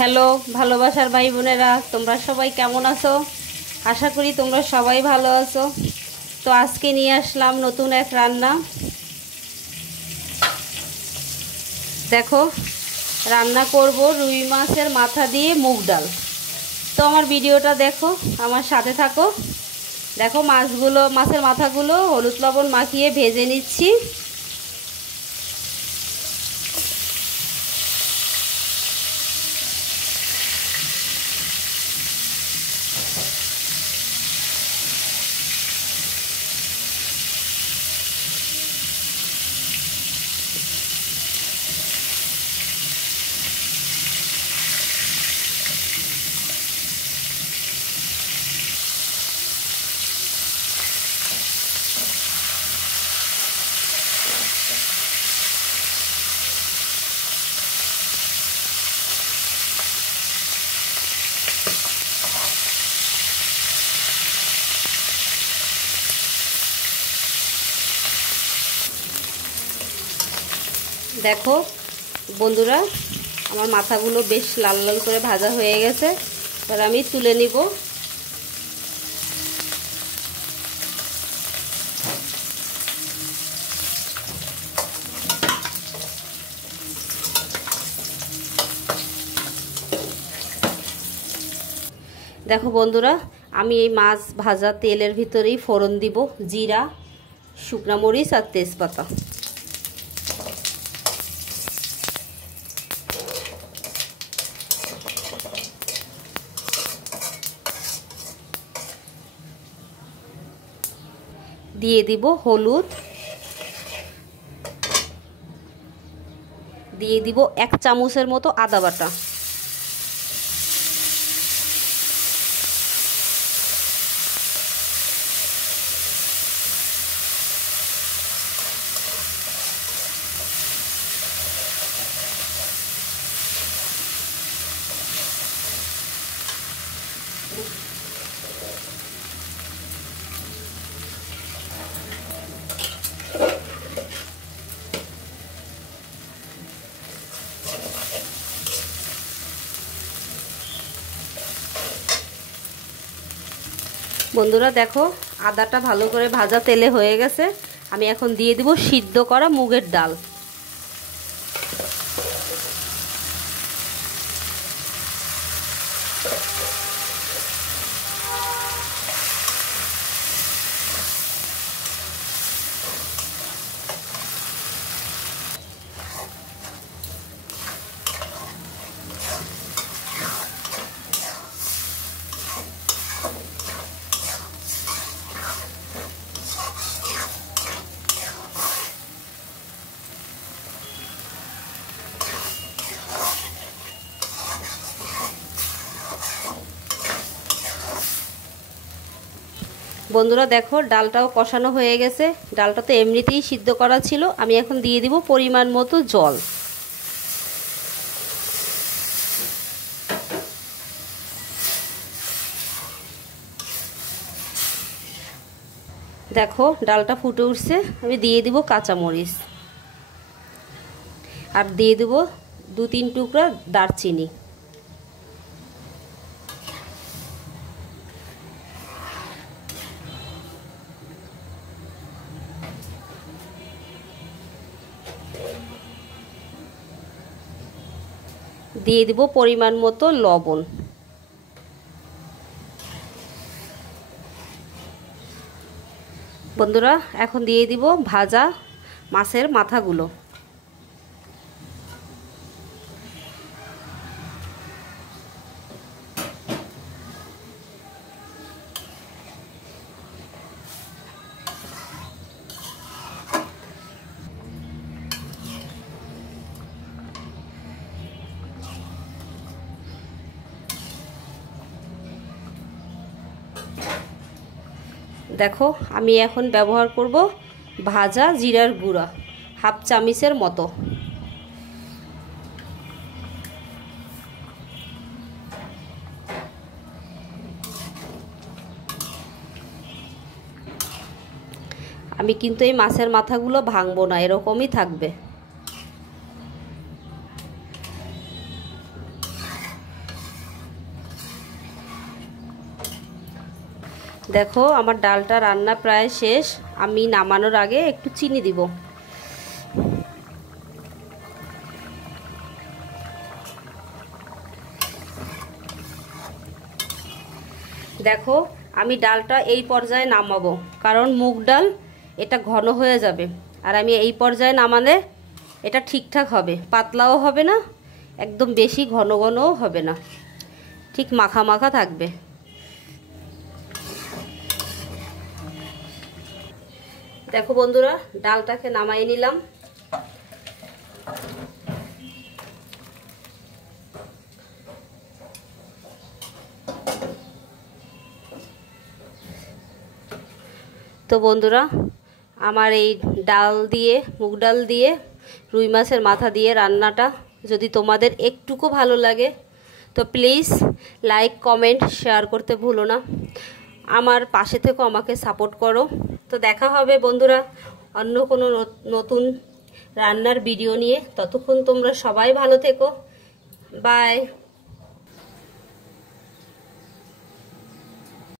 Hello ভালোবাসার ভাই বোনেরা, তোমরা সবাই কেমন আছো? আশা করি তোমরা সবাই ভালো আছো। তো আজকে নিয়ে আসলাম নতুন এক রান্না। দেখো, রান্না করব রুই মাছের মাথা দিয়ে মুগ ডাল। তো আমার ভিডিওটা দেখো, আমার সাথে থাকো। দেখো, মাছের মাথাগুলো হলুদ লবণ মাখিয়ে ভেজে নিচ্ছি। দেখো বন্ধুরা, আমার মাথাগুলো বেশ লাল লাল করে ভাজা হয়ে গেছে। এবার আমি তুলে নিব। দেখো বন্ধুরা, আমি এই মাছ ভাজা তেলের ভিতরেই ফোড়ন দিব জিরা, শুকনা মরিচ আর তেজপাতা। দিয়ে দিব হলুদ, দিয়ে দিব 1 চামচের মতো আদা বাটা। বন্ধুরা দেখো, আদাটা ভালো করে ভাজা তেলে হয়ে গেছে। আমি এখন দিয়ে দিব সিদ্ধ করা মুগের ডাল। বন্ধুরা দেখো, ডালটাও কষানো হয়ে গেছে। ডালটা তো এমনিতেই সিদ্ধ করা ছিল। আমি এখন দিয়ে দিব পরিমাণ মতো জল। দেখো ডালটা ফুটে উঠছে। আমি দিয়ে দিব কাঁচামরিচ আর দিয়ে দিব 2-3 টুকরা দারচিনি। দিয়ে দিব পরিমাণ মতো লবণ। বন্ধুরা এখন দিয়ে দিব ভাজা মাছের মাথাগুলো। দেখো, আমি এখন ব্যবহার করব ভাজা জিরার গুঁড়া 1/2 চামচের মতো। আমি কিন্তু এই মাছের মাথাগুলো ভাঙবো না, এরকমই থাকবে। দেখো আমার ডালটা রান্না প্রায় শেষ। আমি নামানোর আগে একটু চিনি দিব। দেখো আমি ডালটা এই পর্যায়ে নামাবো, কারণ মুগ ডাল এটা ঘন হয়ে যাবে। আর আমি এই পর্যায়ে নামালে এটা ঠিকঠাক হবে, পাতলাও হবে না, একদম বেশি ঘন ঘনও হবে না, ঠিক মাখা মাখা থাকবে। দেখো বন্ধুরা, ডালটাকে নামাই নিলাম। তো বন্ধুরা, আমার এই ডাল দিয়ে, মুগ ডাল দিয়ে রুই মাছের মাথা দিয়ে রান্নাটা যদি তোমাদের একটুকু ভালো লাগে তো প্লিজ লাইক, কমেন্ট, শেয়ার করতে ভুলো না। আমার পাশে থেকেও আমাকে সাপোর্ট করো। তো দেখা হবে বন্ধুরা অন্য কোনো নতুন রান্নার ভিডিও নিয়ে। ততক্ষণ তোমরা সবাই ভালো থেকো। বাই।